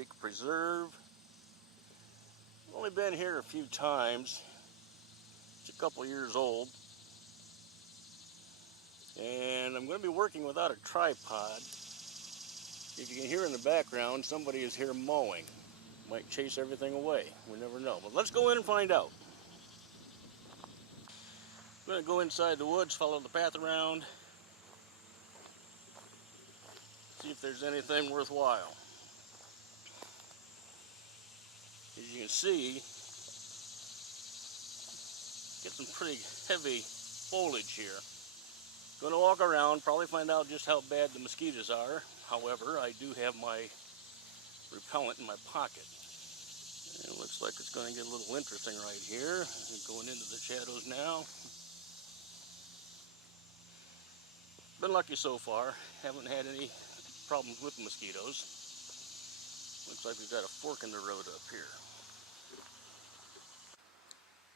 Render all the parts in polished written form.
Creek Preserve. I've only been here a few times. It's a couple years old. And I'm going to be working without a tripod. If you can hear in the background, somebody is here mowing. Might chase everything away. We never know. But let's go in and find out. I'm going to go inside the woods, follow the path around, see if there's anything worthwhile. As you can see, get some pretty heavy foliage here. Going to walk around, probably find out just how bad the mosquitoes are. However, I do have my repellent in my pocket. And it looks like it's going to get a little interesting right here. Going into the shadows now. Been lucky so far. Haven't had any problems with mosquitoes. Looks like we've got a fork in the road up here.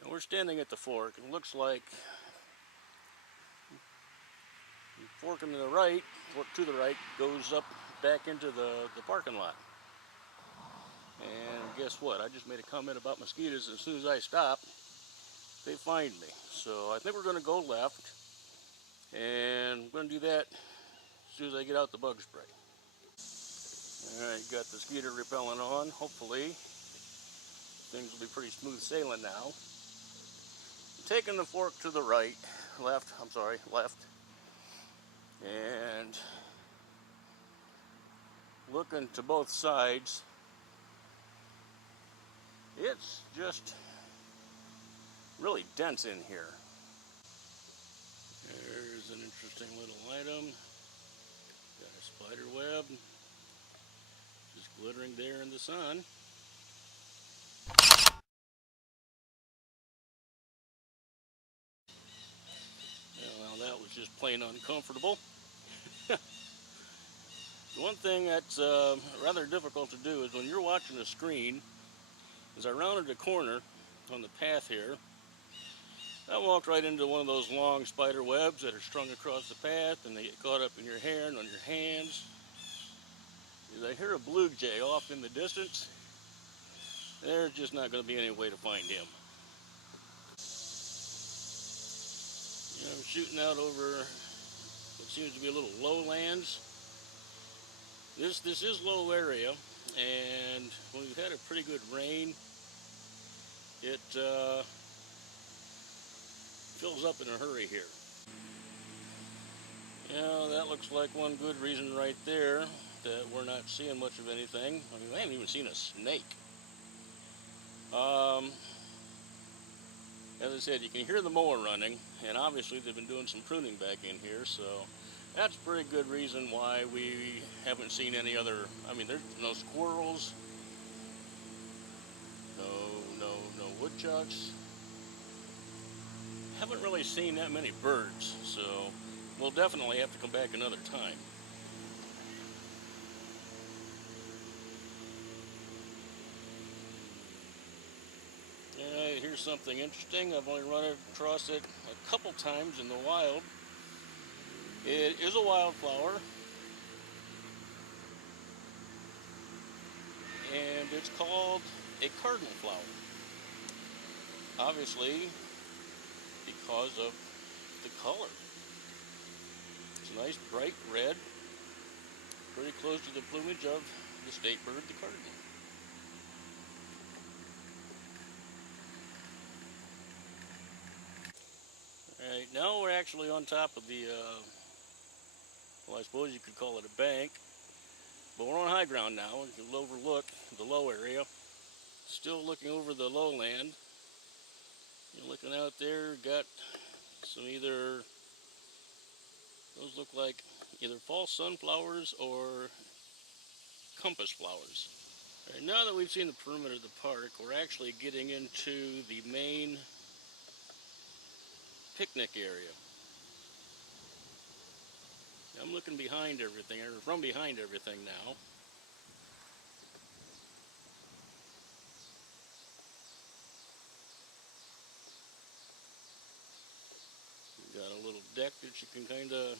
And we're standing at the fork. It looks like the fork to the right, goes up back into the parking lot. And guess what? I just made a comment about mosquitoes. As soon as I stop, they find me. So I think we're going to go left. And I'm going to do that as soon as I get out the bug spray. Alright, got the mosquito repellent on. Hopefully, things will be pretty smooth sailing now. I'm taking the fork to the left. And looking to both sides. It's just really dense in here. There's an interesting little item. Got a spider web. Just glittering there in the sun. Well, that was just plain uncomfortable. The one thing that's rather difficult to do is when you're watching a screen, as I rounded a corner on the path here, I walked right into one of those long spider webs that are strung across the path, and they get caught up in your hair and on your hands. As I hear a blue jay off in the distance, there's just not going to be any way to find him. I'm shooting out over what seems to be a little lowlands. This is low area, and when we've had a pretty good rain, it fills up in a hurry here. Yeah, that looks like one good reason right there that we're not seeing much of anything. I mean, I haven't even seen a snake. As I said, you can hear the mower running, and obviously they've been doing some pruning back in here, so that's a pretty good reason why we haven't seen any other. I mean, there's no squirrels, no woodchucks. Haven't really seen that many birds, so we'll definitely have to come back another time. Here's something interesting. I've only run across it a couple times in the wild. It is a wildflower, and it's called a cardinal flower. Obviously, because of the color. It's a nice bright red, pretty close to the plumage of the state bird, the cardinal. Alright, now we're actually on top of the, well, I suppose you could call it a bank, but we're on high ground now. We can overlook the low area. Still looking over the lowland. You're looking out there, got some those look like either false sunflowers or compass flowers. All right, now that we've seen the perimeter of the park, we're actually getting into the main picnic area. I'm looking behind everything, or from behind everything now. We've got a little deck that you can kind of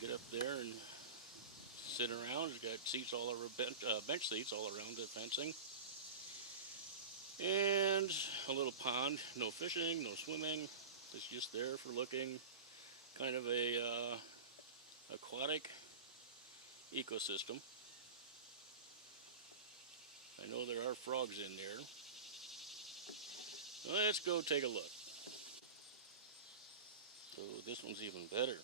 get up there and sitting around. It's got seats all over, bench seats all around the fencing. And a little pond. No fishing, no swimming. It's just there for looking. Kind of a aquatic ecosystem. I know there are frogs in there. Let's go take a look. Oh, this one's even better.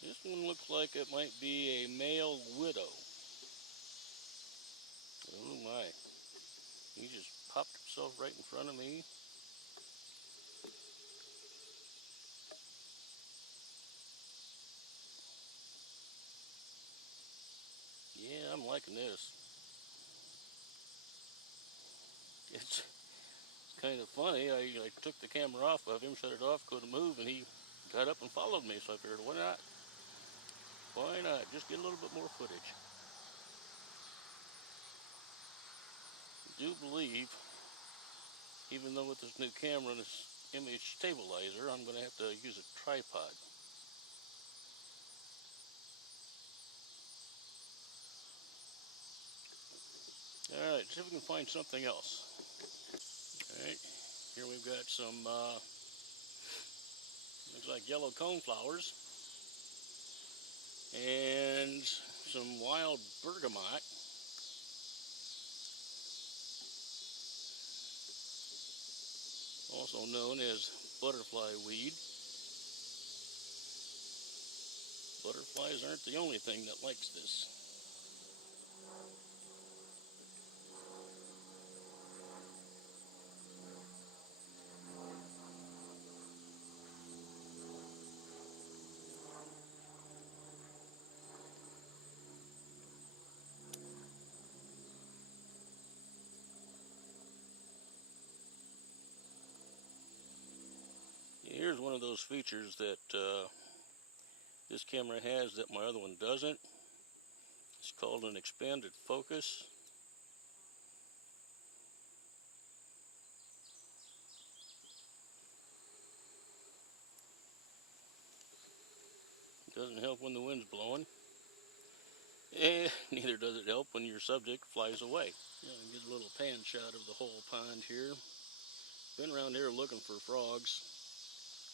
This one looks like it might be a male widow. Oh my. He just popped himself right in front of me. Yeah, I'm liking this. It's kind of funny. I took the camera off of him, shut it off, go to move, and he got up and followed me. So I figured, why not? Why not? Just get a little bit more footage. I do believe, even though with this new camera and this image stabilizer, I'm going to have to use a tripod. Alright, see if we can find something else. Alright, here we've got some, looks like yellow coneflowers, and some wild bergamot. Also known as butterfly weed. Butterflies aren't the only thing that likes this. Here's one of those features that this camera has that my other one doesn't. It's called an expanded focus. It doesn't help when the wind's blowing. Neither does it help when your subject flies away. Yeah, get a little pan shot of the whole pond here. Been around here looking for frogs.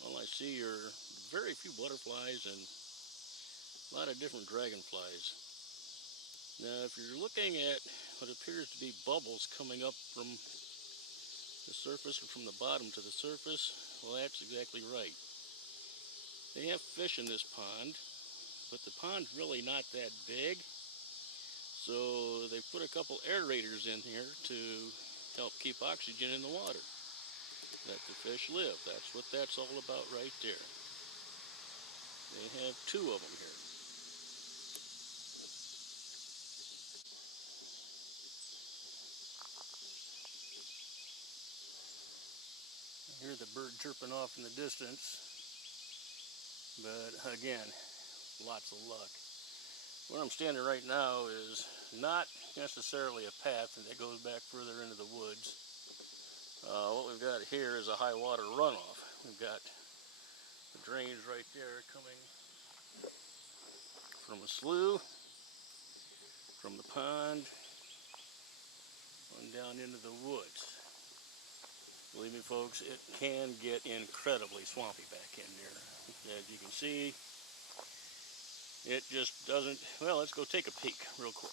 All I see are very few butterflies and a lot of different dragonflies. Now, if you're looking at what appears to be bubbles coming up from the surface or from the bottom to the surface, well, that's exactly right. They have fish in this pond, but the pond's really not that big. So they put a couple aerators in here to help keep oxygen in the water. Let the fish live. That's what that's all about right there. They have two of them here. I hear the bird chirping off in the distance, but again, lots of luck. Where I'm standing right now is not necessarily a path that goes back further into the woods. What we've got here is a high water runoff. We've got the drains right there coming from a slough, from the pond, on down into the woods. Believe me folks, it can get incredibly swampy back in there. As you can see, it just doesn't, well, let's go take a peek real quick.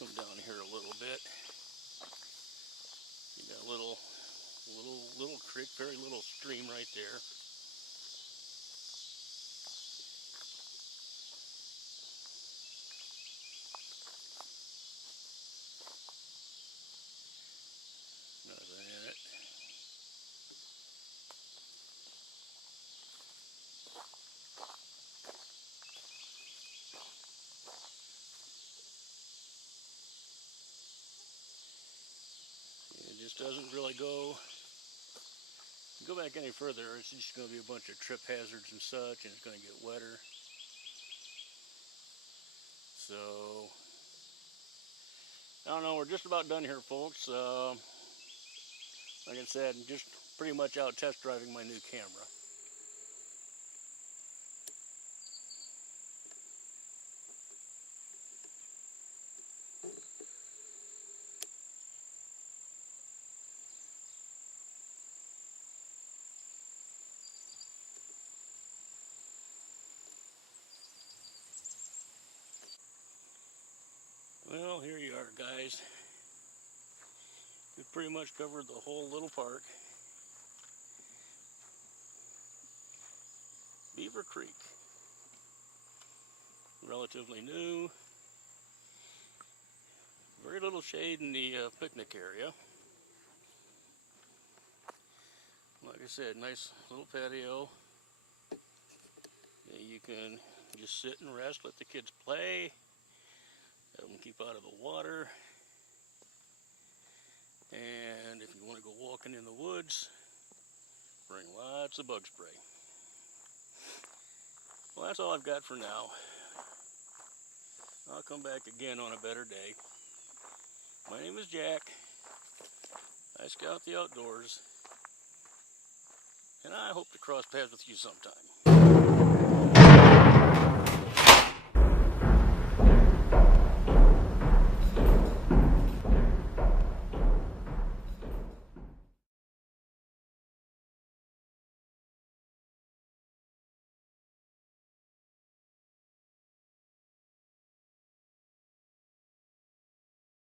Come down here a little bit. You got a little creek, very little stream right there. Nothing in it. It just doesn't really go back any further. It's just going to be a bunch of trip hazards and such, and it's going to get wetter. So, I don't know, we're just about done here, folks. Like I said, just pretty much out test driving my new camera. Well, here you are, guys. We've pretty much covered the whole little park. Beaver Creek. Relatively new. Very little shade in the picnic area. Like I said, nice little patio. You can just sit and rest, let the kids play, have them keep out of the water. And if you want to go walking in the woods, bring lots of bug spray. Well, that's all I've got for now. I'll come back again on a better day. My name is Jack. I scout the outdoors, and I hope to cross paths with you sometime.